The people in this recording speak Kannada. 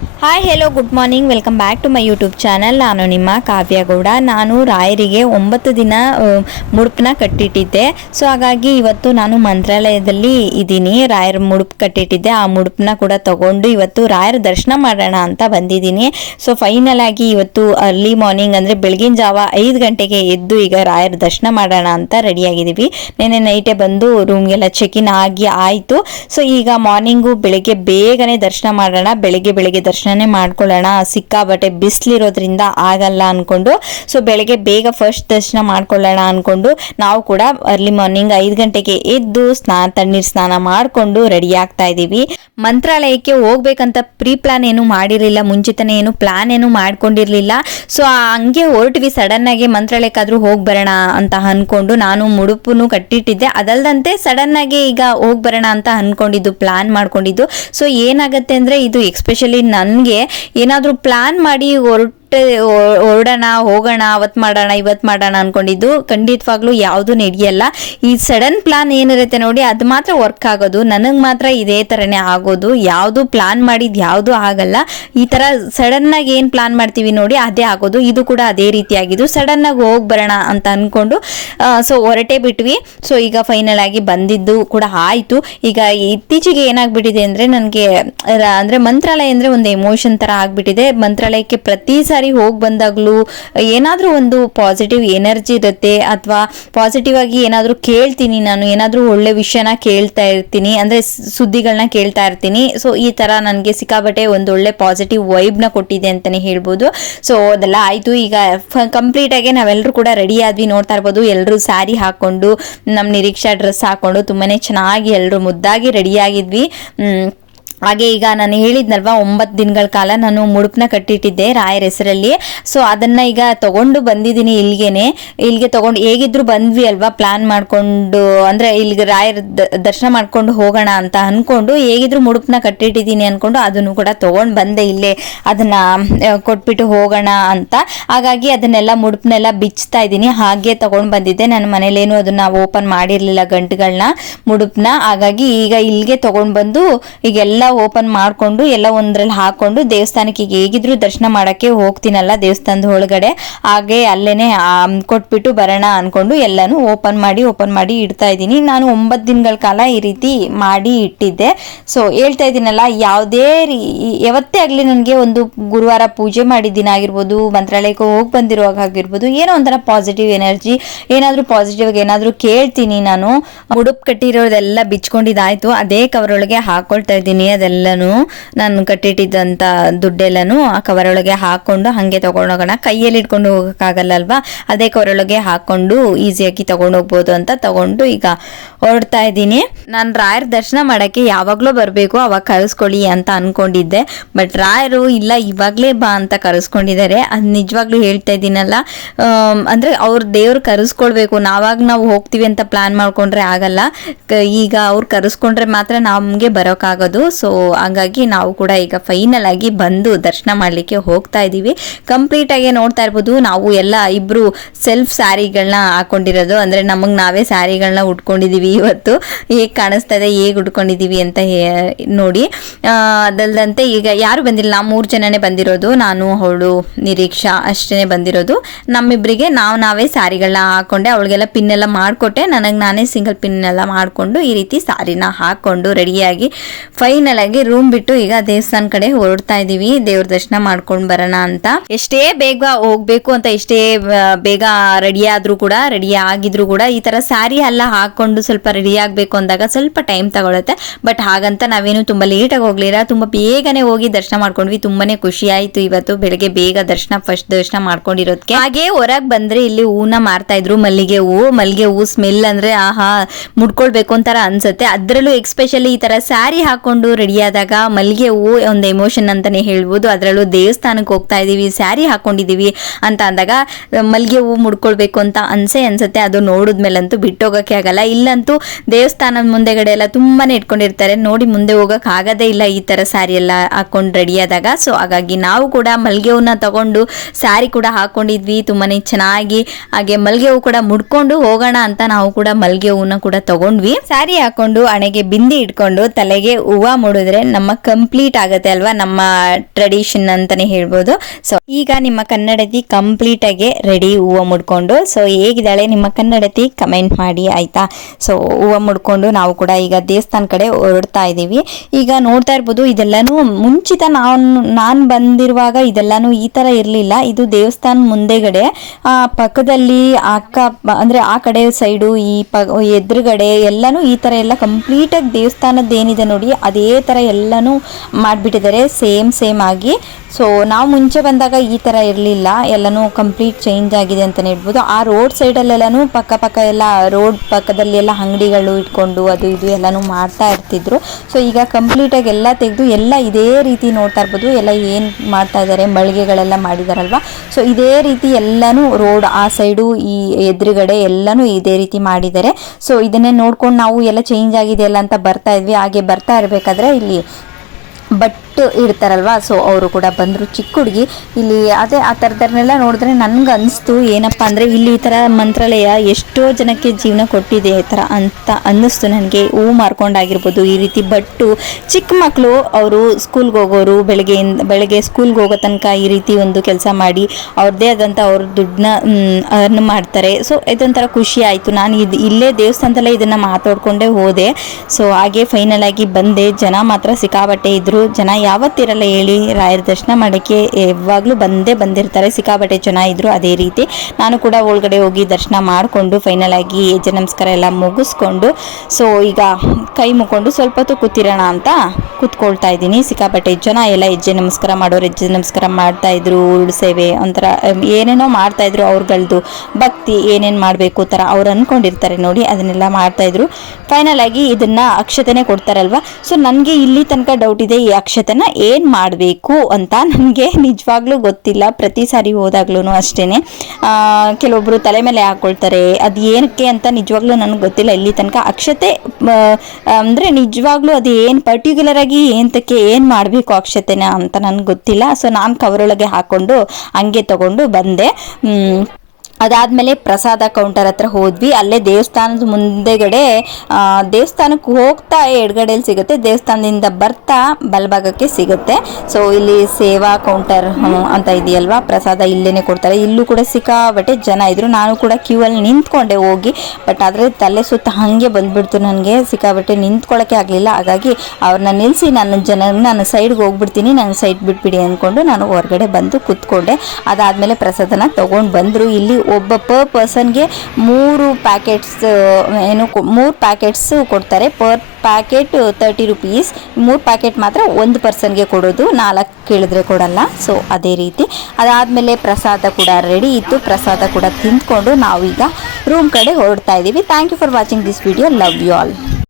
Hi hello good morning, welcome back to my YouTube channel. ನಾನು ನಿಮ್ಮ ಕಾವ್ಯಗೌಡ. ನಾನು ರಾಯರಿಗೆ 9 ದಿನ ಮುಡುಪನ್ನ ಕಟ್ಟಿಟ್ಟಿದ್ದೆ. ಸೊ ಹಾಗಾಗಿ ಇವತ್ತು ನಾನು ಮಂತ್ರಾಲಯದಲ್ಲಿ ಇದ್ದೀನಿ. ರಾಯರ ಮುಡುಪು ಕಟ್ಟಿಟ್ಟಿದ್ದೆ, ಆ ಮುಡುಪನ್ನ ಕೂಡ ತಗೊಂಡು ಇವತ್ತು ರಾಯರ ದರ್ಶನ ಮಾಡೋಣ ಅಂತ ಬಂದಿದ್ದೀನಿ. ಸೊ ಫೈನಲ್ ಆಗಿ ಇವತ್ತು ಅರ್ಲಿ ಮಾರ್ನಿಂಗ್ ಅಂದರೆ ಬೆಳಗಿನ ಜಾವ 5 ಗಂಟೆಗೆ ಎದ್ದು ಈಗ ರಾಯರ ದರ್ಶನ ಮಾಡೋಣ ಅಂತ ರೆಡಿಯಾಗಿದ್ದೀವಿ. ನೆನ್ನೆ ನೈಟೇ ಬಂದು ರೂಮ್ಗೆಲ್ಲ ಚೆಕ್-ಇನ್ ಆಗಿ ಆಯಿತು. ಸೊ ಈಗ ಮಾರ್ನಿಂಗು ಬೆಳಗ್ಗೆ ಬೇಗನೆ ದರ್ಶನ ಮಾಡೋಣ, ಬೆಳಗ್ಗೆ ದರ್ಶನ ಮಾಡ್ಕೊಳ್ಳೋಣ. ಸಿಕ್ಕಾಬಟ್ಟೆ ಬಿಸಿಲಿರೋದ್ರಿಂದ ಆಗಲ್ಲ ಅನ್ಕೊಂಡು ಸೊ ಬೆಳಗ್ಗೆ ಬೇಗ ಫಸ್ಟ್ ದರ್ಶನ ಮಾಡ್ಕೊಳ್ಳೋಣ ಅನ್ಕೊಂಡು ನಾವು ಕೂಡ ಅರ್ಲಿ ಮಾರ್ನಿಂಗ್ 5 ಗಂಟೆಗೆ ಎದ್ದು ತಣ್ಣೀರ್ ಸ್ನಾನ ಮಾಡ್ಕೊಂಡು ರೆಡಿ ಆಗ್ತಾ ಇದೀವಿ. ಮಂತ್ರಾಲಯಕ್ಕೆ ಹೋಗ್ಬೇಕಂತ ಪ್ರೀ ಪ್ಲಾನ್ ಏನು ಮಾಡಿರಲಿಲ್ಲ, ಮುಂಚಿತನೇ ಏನು ಪ್ಲಾನ್ ಏನು ಮಾಡ್ಕೊಂಡಿರ್ಲಿಲ್ಲ. ಸೊ ಹಂಗೆ ಹೊರಟ್ವಿ ಸಡನ್ ಆಗಿ. ಮಂತ್ರಾಲಯಕ್ಕಾದ್ರೂ ಹೋಗಿ ಬರೋಣ ಅಂತ ಅನ್ಕೊಂಡು ನಾನು ಮುಡುಪುನು ಕಟ್ಟಿಟ್ಟಿದ್ದೆ. ಅದಲ್ದಂತೆ ಸಡನ್ ಆಗಿ ಈಗ ಹೋಗಿ ಬರೋಣ ಅಂತ ಅನ್ಕೊಂಡಿದ್ದು, ಪ್ಲಾನ್ ಮಾಡ್ಕೊಂಡಿದ್ದು. ಸೊ ಏನಾಗುತ್ತೆ ಅಂದ್ರೆ ಇದು ಎಕ್ಸ್ಪೆಷಲಿ ನನಗೆ ಏನಾದರೂ ಪ್ಲಾನ್ ಮಾಡಿ ಹೊರಡೋಣ, ಹೋಗೋಣ, ಅವತ್ತು ಮಾಡೋಣ, ಇವತ್ತು ಮಾಡೋಣ ಅನ್ಕೊಂಡಿದ್ದು ಖಂಡಿತವಾಗ್ಲೂ ಯಾವುದು ನಡೆಯಲ್ಲ. ಈ ಸಡನ್ ಪ್ಲಾನ್ ಏನಿರುತ್ತೆ ನೋಡಿ, ಅದು ಮಾತ್ರ ವರ್ಕ್ ಆಗೋದು. ನನಗೆ ಮಾತ್ರ ಇದೇ ಥರನೇ ಆಗೋದು. ಯಾವುದು ಪ್ಲಾನ್ ಮಾಡಿದ್ದು ಯಾವುದು ಆಗಲ್ಲ. ಈ ಥರ ಸಡನ್ನಾಗಿ ಏನು ಪ್ಲಾನ್ ಮಾಡ್ತೀವಿ ನೋಡಿ, ಅದೇ ಆಗೋದು. ಇದು ಕೂಡ ಅದೇ ರೀತಿಯಾಗಿದ್ದು. ಸಡನ್ನಾಗಿ ಹೋಗಿ ಬರೋಣ ಅಂತ ಅಂದ್ಕೊಂಡು ಸೊ ಹೊರಟೇ ಬಿಟ್ವಿ. ಸೊ ಈಗ ಫೈನಲ್ ಆಗಿ ಬಂದಿದ್ದು ಕೂಡ ಆಯಿತು. ಈಗ ಇತ್ತೀಚೆಗೆ ಏನಾಗ್ಬಿಟ್ಟಿದೆ ಅಂದರೆ ನನಗೆ ಅಂದರೆ ಮಂತ್ರಾಲಯ ಅಂದರೆ ಒಂದು ಎಮೋಷನ್ ಥರ ಆಗಿಬಿಟ್ಟಿದೆ. ಮಂತ್ರಾಲಯಕ್ಕೆ ಪ್ರತಿ ಹೋಗಿ ಬಂದಾಗ್ಲೂ ಏನಾದರೂ ಒಂದು ಪಾಸಿಟಿವ್ ಎನರ್ಜಿ ಇರುತ್ತೆ, ಅಥವಾ ಪಾಸಿಟಿವ್ ಆಗಿ ಏನಾದರೂ ಕೇಳ್ತೀನಿ, ನಾನು ಏನಾದರೂ ಒಳ್ಳೆ ವಿಷಯನ ಕೇಳ್ತಾ ಇರ್ತೀನಿ, ಅಂದರೆ ಸುದ್ದಿಗಳನ್ನ ಕೇಳ್ತಾ ಇರ್ತೀನಿ. ಸೊ ಈ ಥರ ನನಗೆ ಸಿಕ್ಕಾಬಟ್ಟೆ ಒಂದು ಒಳ್ಳೆ ಪಾಸಿಟಿವ್ ವೈಬ್ನ ಕೊಟ್ಟಿದೆ ಅಂತಲೇ ಹೇಳ್ಬೋದು. ಸೊ ಅದೆಲ್ಲ ಆಯಿತು. ಈಗ ಕಂಪ್ಲೀಟಾಗಿ ನಾವೆಲ್ಲರೂ ಕೂಡ ರೆಡಿ ಆದ್ವಿ. ನೋಡ್ತಾ ಇರ್ಬೋದು, ಎಲ್ಲರೂ ಸ್ಯಾರಿ ಹಾಕ್ಕೊಂಡು ನಮ್ಮ ನಿರೀಕ್ಷಾ ಡ್ರೆಸ್ ಹಾಕ್ಕೊಂಡು ತುಂಬಾ ಚೆನ್ನಾಗಿ ಎಲ್ಲರೂ ಮುದ್ದಾಗಿ ರೆಡಿಯಾಗಿದ್ವಿ. ಹಾಗೆ ಈಗ ನಾನು ಹೇಳಿದ್ನಲ್ವಾ 9 ದಿನಗಳ ಕಾಲ ನಾನು ಮುಡುಪನ್ನ ಕಟ್ಟಿಟ್ಟಿದ್ದೆ ರಾಯರ ಹೆಸರಲ್ಲಿ. ಸೊ ಅದನ್ನು ಈಗ ತೊಗೊಂಡು ಬಂದಿದ್ದೀನಿ ಇಲ್ಲಿಗೆ ತೊಗೊಂಡು. ಹೇಗಿದ್ರು ಬಂದ್ವಿ ಅಲ್ವಾ, ಪ್ಲ್ಯಾನ್ ಮಾಡಿಕೊಂಡು, ಅಂದರೆ ಇಲ್ಲಿಗೆ ರಾಯರ ದರ್ಶನ ಮಾಡ್ಕೊಂಡು ಹೋಗೋಣ ಅಂತ ಅಂದ್ಕೊಂಡು ಹೇಗಿದ್ರು ಮುಡುಪನ್ನ ಕಟ್ಟಿಟ್ಟಿದ್ದೀನಿ ಅಂದ್ಕೊಂಡು ಅದನ್ನು ಕೂಡ ತೊಗೊಂಡು ಬಂದೆ. ಇಲ್ಲೇ ಅದನ್ನು ಕೊಟ್ಬಿಟ್ಟು ಹೋಗೋಣ ಅಂತ. ಹಾಗಾಗಿ ಅದನ್ನೆಲ್ಲ ಮುಡುಪನ್ನೆಲ್ಲ ಬಿಚ್ತಾ ಇದ್ದೀನಿ. ಹಾಗೆ ತೊಗೊಂಡು ಬಂದಿದ್ದೆ. ನನ್ನ ಮನೇಲೇನು ಅದನ್ನು ಓಪನ್ ಮಾಡಿರಲಿಲ್ಲ ಗಂಟುಗಳನ್ನ, ಮುಡುಪನ್ನ. ಹಾಗಾಗಿ ಈಗ ಇಲ್ಲಿಗೆ ತೊಗೊಂಡು ಬಂದು ಈಗೆಲ್ಲ ಓಪನ್ ಮಾಡ್ಕೊಂಡು ಎಲ್ಲ ಒಂದ್ರಲ್ಲಿ ಹಾಕೊಂಡು ದೇವಸ್ಥಾನಕ್ಕೆ ಈಗ ಹೇಗಿದ್ರು ದರ್ಶನ ಮಾಡಕ್ಕೆ ಹೋಗ್ತೀನಲ್ಲ ದೇವಸ್ಥಾನದ ಒಳಗಡೆ, ಹಾಗೆ ಅಲ್ಲೇನೆ ಕೊಟ್ಬಿಟ್ಟು ಬರೋಣ ಅನ್ಕೊಂಡು ಎಲ್ಲಾನು ಓಪನ್ ಮಾಡಿ ಇಡ್ತಾ ಇದ್ದೀನಿ. ನಾನು 9 ದಿನಗಳ ಕಾಲ ಈ ರೀತಿ ಮಾಡಿ ಇಟ್ಟಿದ್ದೆ. ಸೊ ಹೇಳ್ತಾ ಇದ್ದೀನಲ್ಲ, ಯಾವತ್ತೇ ಆಗಲಿ ನನಗೆ ಒಂದು ಗುರುವಾರ ಪೂಜೆ ಮಾಡಿದ ದಿನ ಆಗಿರ್ಬೋದು, ಮಂತ್ರಾಲಯಕ್ಕೆ ಹೋಗಿ ಬಂದಿರುವಾಗ ಆಗಿರ್ಬೋದು, ಏನೋ ಒಂಥರ ಪಾಸಿಟಿವ್ ಎನರ್ಜಿ, ಏನಾದರೂ ಪಾಸಿಟಿವ್ ಆಗಿ ಏನಾದರೂ ಕೇಳ್ತೀನಿ. ನಾನು ಮುಡುಪು ಕಟ್ಟಿರೋದೆಲ್ಲ ಬಿಚ್ಕೊಂಡಿದ್ದಾಯ್ತು, ಅದೇ ಕವರ್ ಒಳಗೆ ಹಾಕೊಳ್ತಾ ಇದ್ದೀನಿ. ಅದೆಲ್ಲನೂ ನಾನು ಕಟ್ಟಿಟ್ಟಿದ್ದಂಥ ದುಡ್ಡೆಲ್ಲನೂ ಆ ಕವರ್ ಒಳಗೆ ಹಾಕೊಂಡು ಹಾಗೆ ತಗೊಂಡೋಗೋಣ. ಕೈಯಲ್ಲಿ ಇಟ್ಕೊಂಡು ಹೋಗೋಕ್ಕಾಗಲ್ಲ ಅಲ್ವಾ, ಅದೇ ಕವರ್ ಒಳಗೆ ಹಾಕೊಂಡು ಈಸಿಯಾಗಿ ತಗೊಂಡೋಗ್ಬೋದು ಅಂತ ತಗೊಂಡು ಈಗ ಹೊರಡ್ತಾ ಇದ್ದೀನಿ. ನಾನು ರಾಯರ ದರ್ಶನ ಮಾಡೋಕ್ಕೆ ಯಾವಾಗಲೂ ಬರಬೇಕು, ಅವಾಗ ಕರೆಸ್ಕೊಳ್ಳಿ ಅಂತ ಅಂದ್ಕೊಂಡಿದ್ದೆ. ಬಟ್ ರಾಯರು ಇಲ್ಲ, ಇವಾಗಲೇ ಬಾ ಅಂತ ಕರೆಸ್ಕೊಂಡಿದ್ದಾರೆ. ಅದು ನಿಜವಾಗ್ಲೂ ಹೇಳ್ತಾ ಇದ್ದೀನಲ್ಲ, ಅಂದರೆ ಅವ್ರ ದೇವ್ರು ಕರೆಸ್ಕೊಳ್ಬೇಕು. ನಾವು ಹೋಗ್ತೀವಿ ಅಂತ ಪ್ಲ್ಯಾನ್ ಮಾಡ್ಕೊಂಡ್ರೆ ಆಗಲ್ಲ. ಈಗ ಅವ್ರು ಕರೆಸ್ಕೊಂಡ್ರೆ ಮಾತ್ರ ನಮಗೆ ಬರೋಕ್ಕಾಗೋದು. ಸೊ ಹಾಗಾಗಿ ನಾವು ಕೂಡ ಈಗ ಫೈನಲ್ ಆಗಿ ಬಂದು ದರ್ಶನ ಮಾಡಲಿಕ್ಕೆ ಹೋಗ್ತಾ ಇದ್ದೀವಿ. ಕಂಪ್ಲೀಟಾಗಿ ನೋಡ್ತಾ ಇರ್ಬೋದು, ನಾವು ಎಲ್ಲ ಇಬ್ಬರು ಸೆಲ್ಫ್ ಸ್ಯಾರಿಗಳನ್ನ ಹಾಕೊಂಡಿರೋದು, ಅಂದರೆ ನಮಗೆ ನಾವೇ ಸ್ಯಾರಿಗಳನ್ನ ಉಟ್ಕೊಂಡಿದ್ದೀವಿ. ಇವತ್ತು ಹೇಗೆ ಕಾಣಿಸ್ತಾ ಇದೆ, ಹೇಗೆ ಉಟ್ಕೊಂಡಿದ್ದೀವಿ ಅಂತ ನೋಡಿ. ಅದಲ್ಲದಂತೆ ಈಗ ಯಾರು ಬಂದಿಲ್ಲ, ನಾವು 3 ಜನನೇ ಬಂದಿರೋದು. ನಾನು, ಅವಳು, ನಿರೀಕ್ಷಾ ಅಷ್ಟೇ ಬಂದಿರೋದು. ನಮ್ಮಿಬ್ಬರಿಗೆ ನಾವೇ ಸ್ಯಾರಿಗಳನ್ನ ಹಾಕೊಂಡೆ. ಅವಳಿಗೆಲ್ಲ ಪಿನ್ನೆಲ್ಲ ಮಾಡಿಕೊಟ್ಟೆ, ನನಗೆ ನಾನೇ ಸಿಂಗಲ್ ಪಿನ್ನೆಲ್ಲ ಮಾಡಿಕೊಂಡು ಈ ರೀತಿ ಸ್ಯಾರಿನ ಹಾಕ್ಕೊಂಡು ರೆಡಿಯಾಗಿ ಫೈನಲ್ ಆಗಿ ರೂಮ್ ಬಿಟ್ಟು ಈಗ ದೇವಸ್ಥಾನ ಕಡೆ ಹೊರಡ್ತಾ ಇದೀವಿ, ದೇವ್ರ ದರ್ಶನ ಮಾಡ್ಕೊಂಡು ಬರೋಣ ಅಂತ. ಎಷ್ಟೇ ಬೇಗ ಹೋಗ್ಬೇಕು ಅಂತ ಎಷ್ಟೇ ಬೇಗ ರೆಡಿ ಆಗಿದ್ರು ಕೂಡ ಈ ತರ ಸ್ಯಾರಿ ಎಲ್ಲ ಹಾಕೊಂಡು ಸ್ವಲ್ಪ ರೆಡಿ ಆಗ್ಬೇಕು ಅಂದಾಗ ಸ್ವಲ್ಪ ಟೈಮ್ ತಗೊಳುತ್ತೆ. ಬಟ್ ಹಾಗಂತ ನಾವೇನು ತುಂಬಾ ಲೇಟಾಗಿ ಹೋಗ್ಲಿಲ್ಲ, ತುಂಬಾ ಬೇಗನೆ ಹೋಗಿ ದರ್ಶನ ಮಾಡ್ಕೊಂಡ್ವಿ. ತುಂಬಾನೇ ಖುಷಿ ಆಯ್ತು ಇವತ್ತು ಬೆಳಗ್ಗೆ ಬೇಗ ಫಸ್ಟ್ ದರ್ಶನ ಮಾಡ್ಕೊಂಡಿರೋದಕ್ಕೆ. ಹಾಗೆ ಹೊರಗೆ ಬಂದ್ರೆ ಇಲ್ಲಿ ಹೂನ ಮಾರ್ತಾ ಇದ್ರು, ಮಲ್ಲಿಗೆ ಹೂ ಸ್ಮೆಲ್ ಅಂದ್ರೆ ಆಹಾ ಮುಡ್ಕೊಳ್ಬೇಕು ಅಂತಾರ ಅನ್ಸುತ್ತೆ. ಅದ್ರಲ್ಲೂ ಎಕ್ಸ್ಪೆಷಲಿ ಈ ತರ ಸ್ಯಾರಿ ಹಾಕೊಂಡು ರೆಡಿ ಆದಾಗ ಮಲ್ಲಿಗೆ ಹೂವು ಒಂದು ಎಮೋಷನ್ ಅಂತಾನೆ ಹೇಳ್ಬೋದು. ಅದರಲ್ಲೂ ದೇವಸ್ಥಾನಕ್ಕೆ ಹೋಗ್ತಾ ಇದೀವಿ, ಸ್ಯಾರಿ ಹಾಕೊಂಡಿದೀವಿ ಅಂತ ಅಂದಾಗ ಮಲ್ಲಿಗೆ ಹೂವು ಮುಡ್ಕೊಳ್ಬೇಕು ಅಂತ ಅನ್ಸುತ್ತೆ. ಅದು ನೋಡಿದ್ಮೇಲಂತೂ ಬಿಟ್ಟೋಗಕ್ಕೆ ಆಗಲ್ಲ. ಇಲ್ಲಂತೂ ದೇವಸ್ಥಾನದ ಮುಂದೆಗಡೆ ಎಲ್ಲ ತುಂಬಾನೇ ಇಟ್ಕೊಂಡಿರ್ತಾರೆ, ನೋಡಿ ಮುಂದೆ ಹೋಗಕ್ ಆಗದೇ ಇಲ್ಲ ಈ ತರ ಸ್ಯಾರಿ ಎಲ್ಲ ಹಾಕೊಂಡು ರೆಡಿ ಆದಾಗ. ಸೊ ಹಾಗಾಗಿ ನಾವು ಕೂಡ ಮಲ್ಲಿಗೆ ಹೂವನ್ನ ತಗೊಂಡು ಸ್ಯಾರಿ ಕೂಡ ಹಾಕೊಂಡಿದ್ವಿ ತುಂಬಾನೇ ಚೆನ್ನಾಗಿ. ಹಾಗೆ ಮಲ್ಲಿಗೆ ಹೂವು ಕೂಡ ಮುಡ್ಕೊಂಡು ಹೋಗೋಣ ಅಂತ ನಾವು ಕೂಡ ಮಲ್ಲಿಗೆ ಹೂವನ್ನ ಕೂಡ ತಗೊಂಡ್ವಿ. ಸ್ಯಾರಿ ಹಾಕೊಂಡು ಹಣೆಗೆ ಬಿಂದಿ ಇಟ್ಕೊಂಡು ತಲೆಗೆ ಹೂವ ನೋಡಿದ್ರೆ ನಮ್ಮ ಕಂಪ್ಲೀಟ್ ಆಗುತ್ತೆ ಅಲ್ವಾ, ನಮ್ಮ ಟ್ರೆಡಿಷನ್ ಅಂತಾನೆ ಹೇಳ್ಬೋದು. ಸೊ ಈಗ ನಿಮ್ಮ ಕನ್ನಡತಿ ಕಂಪ್ಲೀಟ್ ಆಗಿ ರೆಡಿ ಹೂವು ಮುಡ್ಕೊಂಡು. ಸೊ ಹೇಗಿದ್ದಾಳೆ ನಿಮ್ಮ ಕನ್ನಡತಿ ಕಮೆಂಟ್ ಮಾಡಿ ಆಯ್ತಾ. ಸೊ ಹೂವು ಮುಡ್ಕೊಂಡು ನಾವು ಕೂಡ ಈಗ ದೇವಸ್ಥಾನ ಕಡೆ ಹೊರಡ್ತಾ ಇದ್ದೀವಿ. ಈಗ ನೋಡ್ತಾ ಇರ್ಬೋದು, ಇದೆಲ್ಲಾನು ಮುಂಚಿತ ನಾನು ಬಂದಿರುವಾಗ ಇದೆಲ್ಲಾನು ಈ ತರ ಇರಲಿಲ್ಲ. ಇದು ದೇವಸ್ಥಾನ ಮುಂದೆಗಡೆ ಪಕ್ಕದಲ್ಲಿ ಅಂದ್ರೆ ಆ ಕಡೆ ಸೈಡು ಈ ಎದುರುಗಡೆ ಎಲ್ಲಾನು ಈ ತರ ಎಲ್ಲ ಕಂಪ್ಲೀಟ್ ಆಗಿ ದೇವಸ್ಥಾನದ ಏನಿದೆ ನೋಡಿ ಅದೇ ತರ ಎಲ್ಲಾನು ಮಾಡ್ಬಿಟ್ಟಿದ್ದಾರೆ ಸೇಮ್ ಆಗಿ. ಸೊ ನಾವು ಮುಂಚೆ ಬಂದಾಗ ಈ ತರ ಇರಲಿಲ್ಲ, ಎಲ್ಲಾನು ಕಂಪ್ಲೀಟ್ ಚೇಂಜ್ ಆಗಿದೆ ಅಂತಾನೆ ಹೇಳ್ಬೋದು. ಆ ರೋಡ್ ಸೈಡಲ್ಲೆಲ್ಲಾನು ಪಕ್ಕ ಎಲ್ಲ ರೋಡ್ ಪಕ್ಕದಲ್ಲಿ ಎಲ್ಲ ಅಂಗಡಿಗಳು ಇಟ್ಕೊಂಡು ಅದು ಇದು ಎಲ್ಲಾನು ಮಾಡ್ತಾ ಇರ್ತಿದ್ರು. ಸೊ ಈಗ ಕಂಪ್ಲೀಟ್ ಆಗಿ ಎಲ್ಲ ತೆಗೆದು ಎಲ್ಲ ಇದೇ ರೀತಿ ನೋಡ್ತಾ ಇರ್ಬೋದು. ಎಲ್ಲ ಏನು ಮಾಡ್ತಾ ಇದ್ದಾರೆ, ಮಳಿಗೆಗಳೆಲ್ಲ ಮಾಡಿದಾರಲ್ವಾ. ಸೊ ಇದೇ ರೀತಿ ಎಲ್ಲಾನು ರೋಡ್ ಆ ಸೈಡು ಈ ಎದುರುಗಡೆ ಎಲ್ಲಾನು ಇದೇ ರೀತಿ ಮಾಡಿದ್ದಾರೆ. ಸೊ ಇದನ್ನೇ ನೋಡ್ಕೊಂಡು ನಾವು ಎಲ್ಲ ಚೇಂಜ್ ಆಗಿದೆಯಲ್ಲ ಅಂತ ಬರ್ತಾ ಇದ್ವಿ. ಹಾಗೆ ಬರ್ತಾ ಇರಬೇಕಾದ್ರೆ ಇಲ್ಲಿ ಬಟ್ಟು ಇಡ್ತಾರಲ್ವಾ, ಸೊ ಅವರು ಕೂಡ ಬಂದರು. ಚಿಕ್ಕ ಹುಡುಗಿ ಇಲ್ಲಿ ಅದೇ ಆ ಥರದನ್ನೆಲ್ಲ ನೋಡಿದ್ರೆ ನನಗೆ ಅನಿಸ್ತು ಏನಪ್ಪ ಅಂದರೆ ಇಲ್ಲಿ ಈ ಥರ ಮಂತ್ರಾಲಯ ಎಷ್ಟೋ ಜನಕ್ಕೆ ಜೀವನ ಕೊಟ್ಟಿದೆ ಈ ಥರ ಅಂತ ಅನ್ನಿಸ್ತು ನನಗೆ. ಹೂವು ಮಾರ್ಕೊಂಡಾಗಿರ್ಬೋದು, ಈ ರೀತಿ ಬಟ್ಟು ಚಿಕ್ಕ ಮಕ್ಕಳು ಅವರು ಸ್ಕೂಲ್ಗೆ ಹೋಗೋರು ಬೆಳಗ್ಗೆ ಸ್ಕೂಲ್ಗೆ ಹೋಗೋ ತನಕ ಈ ರೀತಿ ಒಂದು ಕೆಲಸ ಮಾಡಿ ಅವ್ರದ್ದೇ ಆದಂಥ ಅವ್ರ ದುಡ್ಡನ್ನ ಅರ್ನ್ ಮಾಡ್ತಾರೆ. ಸೊ ಇದೊಂಥರ ಖುಷಿ ಆಯಿತು. ನಾನು ಇಲ್ಲೇ ದೇವಸ್ಥಾನದಲ್ಲೇ ಇದನ್ನು ಮಾತಾಡ್ಕೊಂಡೇ ಹೋದೆ. ಸೊ ಹಾಗೆ ಫೈನಲ್ ಆಗಿ ಬಂದೆ. ಜನ ಮಾತ್ರ ಸಿಕ್ಕಾಬಟ್ಟೆ ಇದ್ದರು. ಜನ ಯಾವತ್ತಿರಲ್ಲ ಹೇಳಿ, ರಾಯರ ದರ್ಶನ ಮಾಡೋಕ್ಕೆ ಯಾವಾಗಲೂ ಬಂದಿರ್ತಾರೆ. ಸಿಕ್ಕಾಬಟ್ಟೆ ಜನ ಇದ್ರು. ಅದೇ ರೀತಿ ನಾನು ಕೂಡ ಒಳಗಡೆ ಹೋಗಿ ದರ್ಶನ ಮಾಡಿಕೊಂಡು ಫೈನಲ್ ಆಗಿ ಹೆಜ್ಜೆ ನಮಸ್ಕಾರ ಎಲ್ಲ ಮುಗಿಸ್ಕೊಂಡು ಸೊ ಈಗ ಕೈ ಮುಕ್ಕೊಂಡು ಸ್ವಲ್ಪ ಹೊತ್ತು ಕೂತಿರೋಣ ಅಂತ ಕೂತ್ಕೊಳ್ತಾ ಇದ್ದೀನಿ. ಸಿಕ್ಕಾಬಟ್ಟೆ ಜನ ಎಲ್ಲ ಹೆಜ್ಜೆ ನಮಸ್ಕಾರ ಮಾಡೋರು ಹೆಜ್ಜೆ ನಮಸ್ಕಾರ ಮಾಡ್ತಾ ಇದ್ರು. ಉರುಳು ಸೇವೆ ಒಂಥರ ಏನೇನೋ ಮಾಡ್ತಾ ಇದ್ರು. ಅವ್ರಗಳದ್ದು ಭಕ್ತಿ ಏನೇನು ಮಾಡಬೇಕು ಥರ ಅವ್ರು ಅಂದ್ಕೊಂಡಿರ್ತಾರೆ ನೋಡಿ, ಅದನ್ನೆಲ್ಲ ಮಾಡ್ತಾ ಇದ್ರು. ಫೈನಲ್ ಆಗಿ ಇದನ್ನ ಅಕ್ಷತೆನೇ ಕೊಡ್ತಾರಲ್ವಾ. ಸೊ ನನಗೆ ಇಲ್ಲಿ ತನಕ ಡೌಟ್ ಇದೆ, ಈ ಅಕ್ಷತೆನ ಏನು ಮಾಡಬೇಕು ಅಂತ ನನಗೆ ನಿಜವಾಗ್ಲೂ ಗೊತ್ತಿಲ್ಲ. ಪ್ರತಿ ಸಾರಿ ಹೋದಾಗ್ಲೂ ಅಷ್ಟೇ ಕೆಲವೊಬ್ಬರು ತಲೆ ಮೇಲೆ ಹಾಕ್ಕೊಳ್ತಾರೆ, ಅದು ಏನಕ್ಕೆ ಅಂತ ನಿಜವಾಗ್ಲೂ ನನಗೆ ಗೊತ್ತಿಲ್ಲ ಇಲ್ಲಿ ತನಕ. ಅಕ್ಷತೆ ಅಂದರೆ ನಿಜವಾಗ್ಲೂ ಅದು ಏನು ಪರ್ಟಿಕ್ಯುಲರ್ ಆಗಿ ಏನಕ್ಕೆ ಏನು ಮಾಡಬೇಕು ಅಕ್ಷತೆನ ಅಂತ ನನಗೆ ಗೊತ್ತಿಲ್ಲ. ಸೊ ನಾನು ಕವರೊಳಗೆ ಹಾಕ್ಕೊಂಡು ಹಂಗೆ ತಗೊಂಡು ಬಂದೆ. ಅದಾದಮೇಲೆ ಪ್ರಸಾದ ಕೌಂಟರ್ ಹತ್ರ ಹೋದ್ವಿ. ಅಲ್ಲೇ ದೇವಸ್ಥಾನದ ಮುಂದೆಗಡೆ ದೇವಸ್ಥಾನಕ್ಕೆ ಹೋಗ್ತಾ ಎಡಗಡೆಯಲ್ಲಿ ಸಿಗುತ್ತೆ, ದೇವಸ್ಥಾನದಿಂದ ಬರ್ತಾ ಬಲಭಾಗಕ್ಕೆ ಸಿಗುತ್ತೆ. ಸೊ ಇಲ್ಲಿ ಸೇವಾ ಕೌಂಟರ್ ಅಂತ ಇದೆಯಲ್ವಾ, ಪ್ರಸಾದ ಇಲ್ಲೇನೆ ಕೊಡ್ತಾರೆ. ಇಲ್ಲೂ ಕೂಡ ಸಿಕ್ಕಾಬಟ್ಟೆ ಜನ ಇದ್ರು. ನಾನು ಕೂಡ ಕ್ಯೂ ಅಲ್ಲಿ ನಿಂತ್ಕೊಂಡೆ ಹೋಗಿ, ಬಟ್ ಆದರೆ ತಲೆ ಸುತ್ತ ಹಾಗೆ ಬಂದ್ಬಿಡ್ತು ನನಗೆ. ಸಿಕ್ಕಾಬಟ್ಟೆ ನಿಂತ್ಕೊಳ್ಳೋಕ್ಕೆ ಆಗಲಿಲ್ಲ. ಹಾಗಾಗಿ ಅವ್ರನ್ನ ನಿಲ್ಲಿಸಿ ನಾನು ಸೈಡ್ಗೆ ಹೋಗ್ಬಿಡ್ತೀನಿ, ನಾನು ಸೈಡ್ ಬಿಟ್ಬಿಡಿ ಅಂದ್ಕೊಂಡು ನಾನು ಹೊರಗಡೆ ಬಂದು ಕೂತ್ಕೊಂಡೆ. ಅದಾದಮೇಲೆ ಪ್ರಸಾದನ ತೊಗೊಂಡು ಬಂದರು. ಇಲ್ಲಿ ಒಬ್ಬ ಪರ್ಸನ್ಗೆ 3 ಪ್ಯಾಕೆಟ್ಸ್ ಕೊಡ್ತಾರೆ. Per packet 30 rupees. 3 ಪ್ಯಾಕೆಟ್ ಮಾತ್ರ ಒಂದು ಪರ್ಸನ್ಗೆ ಕೊಡೋದು, 4 ಕೇಳಿದ್ರೆ ಕೊಡಲ್ಲ. ಸೊ ಅದೇ ರೀತಿ ಅದಾದಮೇಲೆ ಪ್ರಸಾದ ಕೂಡ ರೆಡಿ ಇತ್ತು. ಪ್ರಸಾದ ಕೂಡ ತಿಂದ್ಕೊಂಡು ನಾವೀಗ ರೂಮ್ ಕಡೆ ಹೊರಡ್ತಾ ಇದ್ದೀವಿ. Thank you for watching this video. Love you all.